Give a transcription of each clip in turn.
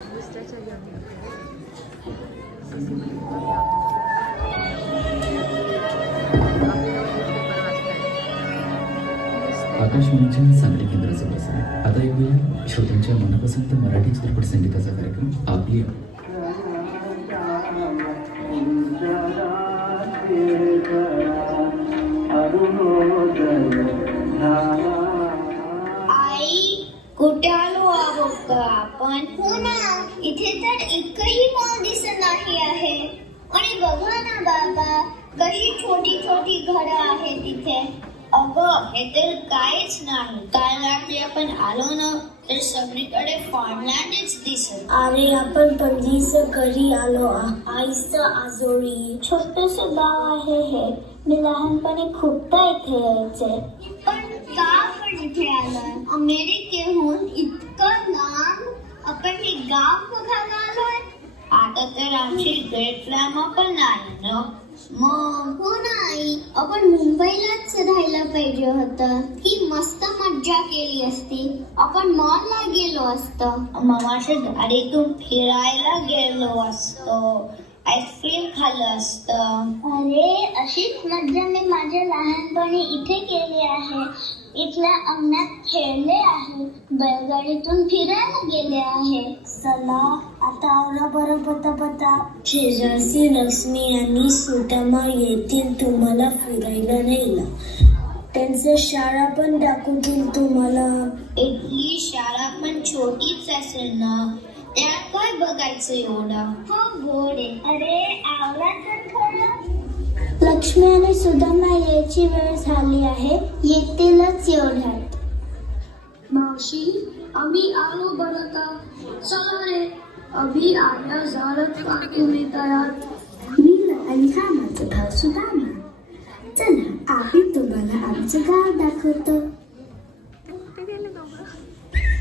आकाशवाणीच्या सांगली केंद्राचं प्रसारण. आता ऐकूया श्रोत्यांच्या मनपसंत मराठी चित्रपट संगीताचा कार्यक्रम आपली. आई, कुठे आलो आहोत का आपण? हो ना, इथे तर एकही मॉल दिसत नाही आहे. आणि बघा ना बाबा, कशी छोटी छोटी घरं आहेत तिथे. अगं, हे तर काहीच नाही. काल रात्री आपण आलो ना, तर सगळीकडे फार्मलँडच दिसत. अरे, आपण पणजीचं घरी आलो. आईचं आजोळी छोटस गाव आहे हे. मी लहानपणी खूपदा इथे यायचे. पण का आपण इथे आलोय? अमेरिकेहून इतकं लांब आपण हे गाव बघायला आलोय. आता तर आमची ग्रेट ग्रॅमा पण नाही ना. मग हो नाही, आपण मुंबईलाच राहायला पाहिजे होतं. की मस्त मज्जा केली असती. आपण मॉलला गेलो असतो. मामाच्या गाडीतून फिरायला गेलो असतो. आईस्क्रीम खाल्लं असतं. अरे, अशीच मज्जा मी माझ्या लहानपणी इथे केली आहे. इथल्या अंगणात खेळले आहे. बैलगाडीतून फिरायला गेले आहे. चला आता आवरा बरं पता. शेजारची लक्ष्मी आणि सुदामा येतील तुम्हाला फिरायला न्यायला. त्यांचं शाळा पण दाखवतील तुम्हाला. इथली शाळा पण छोटीच असेल ना. त्यात काय बघायचं एवढं? हो, गोड आहे. अरे, आवडा तर खरं. लक्ष्मी आणि सुदामा यायची वेळ झाली आहे. येतीलच एवढ्यात. मावशी, आम्ही आलो बरं का. चला रे, अभि आया झालत का तुम्ही तयार? मी आणि हा माझा भाऊ सुदामा. चला, आम्ही तुम्हाला आमचं गाव दाखवतो.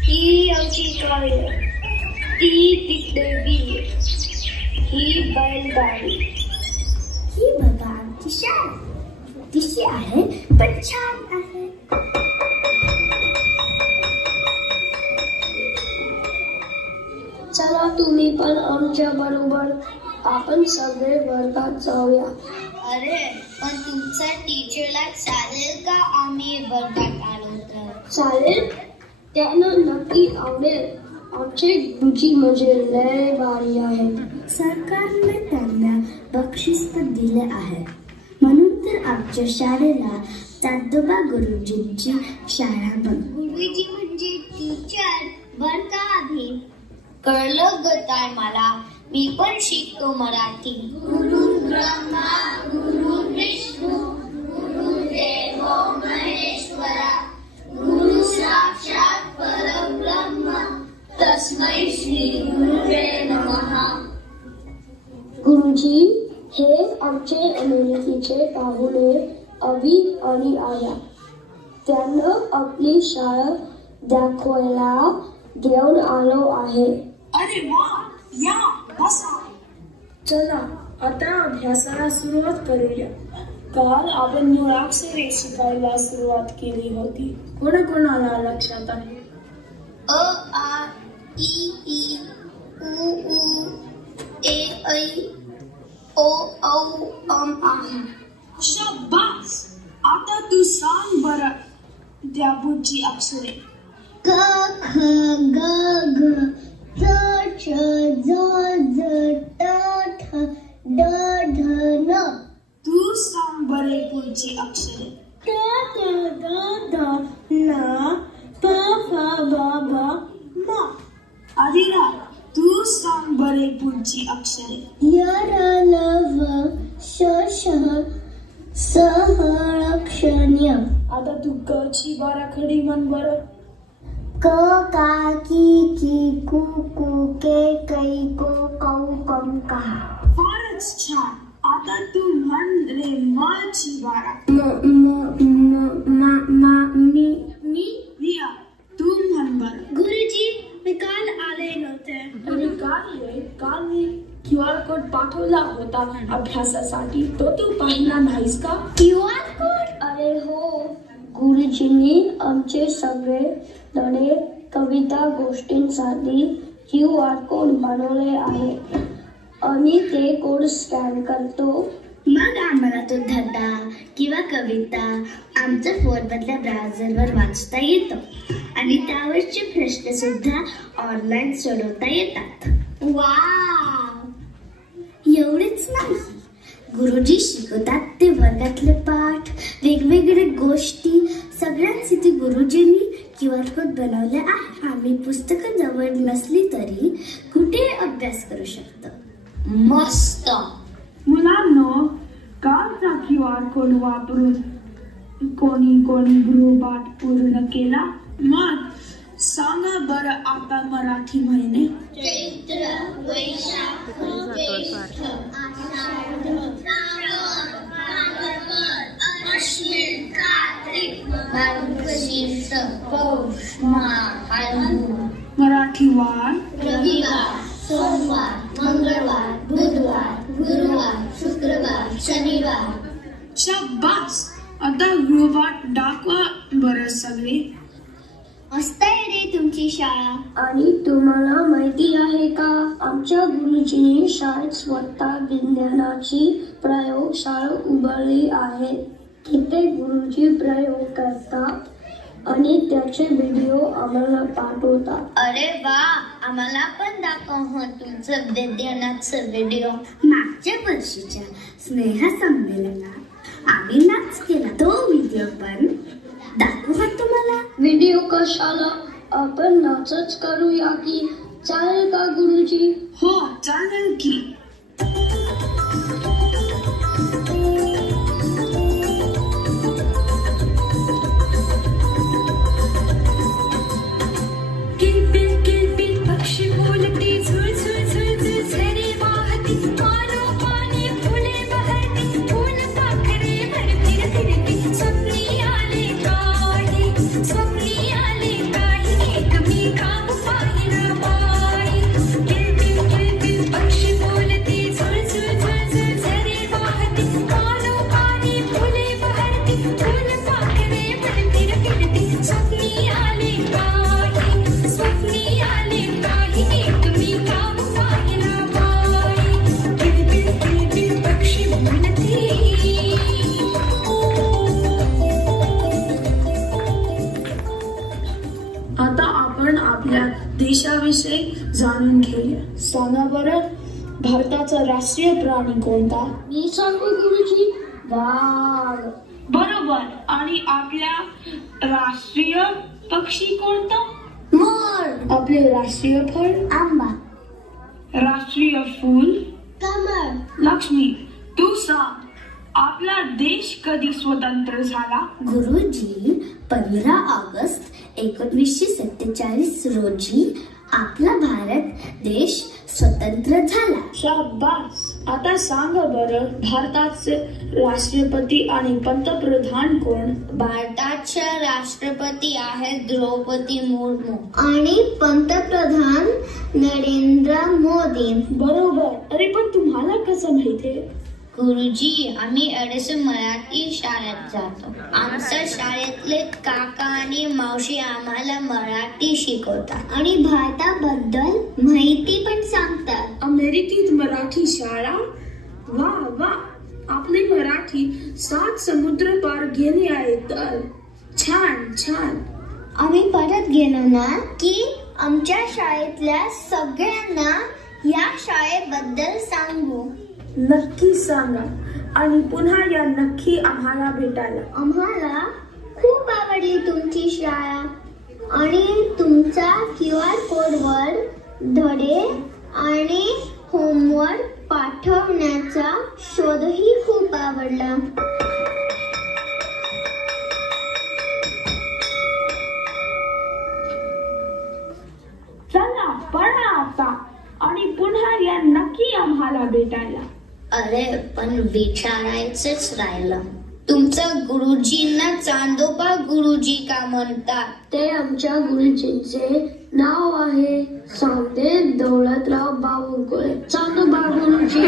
ही आमची गाडी, ती तिकडे गेली. ही बैलगाडी. ही बघा आमची शाळा. तिशी आहे पण छान आहे. चला तुम्ही पण आमच्या बरोबर. आपण सगळे वर्गात जाऊया. अरे, पण तुमच्या टीचरला चालेल का आम्ही वर्गात आलो तर? चालेल, त्यांना नक्की आवडेल. आमचे गुरुजी म्हणजे लय भारी आहेत. सरकारने त्यांना बक्षीस दिले आहे. म्हणून तर आमच्या शाळेला चांदोबा गुरुजींची शाळा बन. गुरुजी म्हणजे टीचर बर का आधी? कळलं ग ताय मला. मी पण शिकतो मराठी. गुरु ब्रह्मा गुरु विष्णू गुरुदेव महेश्वरा गुरु साक्षात परब्रह्म तस्मै श्री गुरुवे नमः. गुरुजी, हे आमचे अमेरिकेचे पाहुणे अभि आणि आया. त्यांना आपली शाळा दाखवायला घेऊन आलो आहे. अरे वा, या बसा. चला आता अभ्यासाला सुरुवात करूया. काल आपण मुळाक्षरे शिकायला सुरुवात केली होती. कोणाला लक्षात आहे? अ आ इ ई उ ऊ ए ऐ ओ औ अम आह. शाबास. आता तू सांग बरं त्या पुढची अक्षरे. क ख ग घ च छ ज झ ट ठ ड ढ न. तू सांग बरे पुढची अक्षरे. ट ट द ध न प फ ब भ म. आदिरा, तू सांग बरे पुढची अक्षरे. य र ल व श श स ह ळ क्ष ण्य. आता तू क ची बाराखडी म्हण बरं. क का की की कू कू के कै को कौ कम कहा. फारच छान. आता तू म्हण रे म ची बारा. मी. रिया, तू म्हण बरं. गुरुजी, मी काल आले नव्हते. अरे काल मी QR कोड पाठवला होता अभ्यासासाठी. तो तू पाहिला नाहीस का? QR code? अरे हो, गुरुजींनी आमचे सगळे धडे कविता गोष्टींसाठी QR कोड बनवले आहे आणि ते कोड स्कॅन करतो. मग आम्हाला तो धडा किंवा कविता आमच्या फोनमधल्या ब्राउझरवर वाचता येतो आणि त्यावरचे प्रश्न सुद्धा ऑनलाईन सोडवता येतात. वाव! एवढेच नाही, गुरुजी शिकवतात ते वर्गातले पाठ, वेगवेगळे गोष्टी सगळ्यांसाठी गुरुजींनी QR कोड बनवले आहे. आम्ही पुस्तकं जवळ नसली तरी कुठे अभ्यास करू शकतो. मस्त. मुलांनो, कालचा QR कोड वापरून कोणी गृहपाठ पूर्ण केला? मग सांगा बरं आता मराठी महिने. चैत्र, वैशाख, ज्येष्ठ, आषाढ, श्रावण, भाद्रपद, अश्विन, कार्तिक, मार्गशीर्ष, पौष, माघ, फाल्गुन. मराठी वार. रविवार, सोमवार, मंगळवार, बुधवार, गुरुवार, शुक्रवार, शनिवार. शाबास. आता गृहपाठ दाखवा बरं सगळे. मस्त आहे रे तुमची शाळा. आणि तुम्हाला माहिती आहे का, आमच्या गुरुजींनी शाळेत स्वतः विज्ञानाची प्रयोगशाळा उभारली आहे. तिथे गुरुजी प्रयोग करतात आणि त्याचे व्हिडिओ आम्हाला पाठवतात. अरे वा, आम्हाला पण दाखव तुमचं विज्ञानाचं व्हिडिओ. मागच्या वर्षीच्या स्नेह संमेलनात आम्ही नाच केला, तो व्हिडिओ पण दाखवू तुम्हाला. व्हिडिओ कशाला, आपण नाचच करूया की, चालेल का गुरुजी? हो चालेल की. देशाविषयी जाणून घेऊया. सांगा बरं, भारताचा राष्ट्रीय प्राणी कोणता? मी सांगू गुरुजी, वाघ. बरोबर. आणि आपल्या राष्ट्रीय पक्षी कोणता? मोर. आपले राष्ट्रीय फळ? आंबा. राष्ट्रीय फूल? कमळ. लक्ष्मी, तू सांग, आपला देश कधी स्वतंत्र झाला? गुरुजी, 15 ऑगस्ट 1947 रोजी आपला भारत देश स्वतंत्र झाला. शाबास. आता सांगा बरं, भारताचे राष्ट्रपती आणि पंतप्रधान कोण? भारताचे राष्ट्रपती आहेत द्रौपदी मुर्मू आणि पंतप्रधान नरेंद्र मोदी. बरोबर. अरे पण तुम्हाला कसं माहितीये? गुरुजी, आम्ही अडीच मराठी शाळेत जातो. आमच्या शाळेतले काका आणि मावशी आम्हाला मराठी शिकवतात आणि भारताबद्दल माहिती पण सांगतात. अमेरिकेत मराठी शाळा? वा वा. आपली मराठी 7 समुद्र पार गेली आहे तर. छान छान. आम्ही परत गेलो ना की आमच्या शाळेतल्या सगळ्यांना या शाळेबद्दल सांगू. नक्की सांगा आणि पुन्हा या नक्की आम्हाला भेटायला. आम्हाला खूप आवडली तुमची शाळा आणि तुमचा QR कोडवर धडे आणि होमवर्क पाठवण्याचा शोधही खूप आवडला. चला पळा आता आणि पुन्हा या नक्की आम्हाला भेटायला. अरे पण विचारायचंच राहिलं, तुमच्या गुरुजींना चांदोबा गुरुजी का म्हणतात? ते आमच्या गुरुजींचे नाव आहे. चांदेर दौलतराव बावनकुळे, चांदोबा गुरुजी.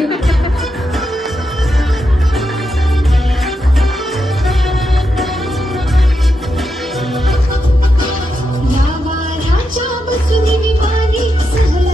या वाऱ्याच्या बसुनी पाणी सहल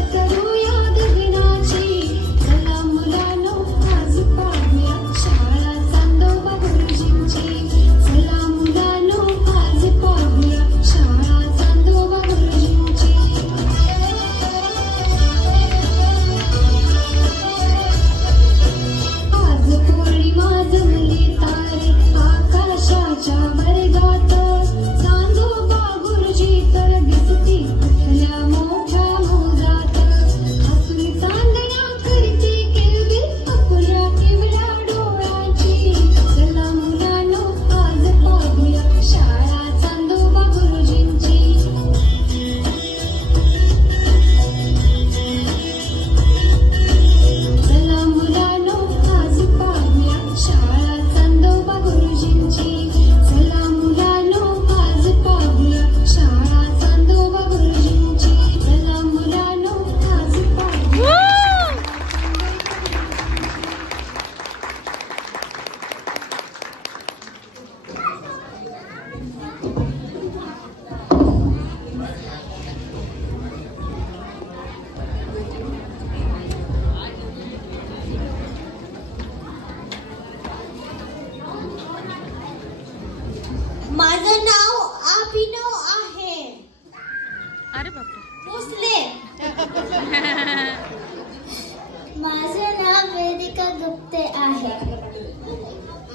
गुप्ते आहे.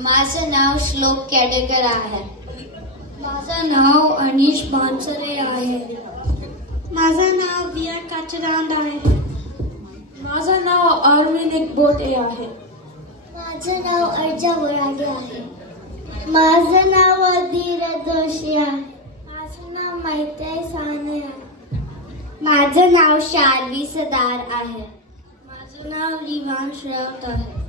माझं नाव श्लोक केडेकर आहे. माझं नाव अनिश बांसरे आहे. माझं नाव विया काचरांद आहे. माझं नाव अरविंद एकबोटे आहे. माझं नाव अर्जा वराडे आहे. माझं नाव अधीर जोशी आहे. माझं नाव मैत्री साने आहे. माझं नाव शार्वी सदार आहे. माझं नाव रिवान श्रेवत आहे.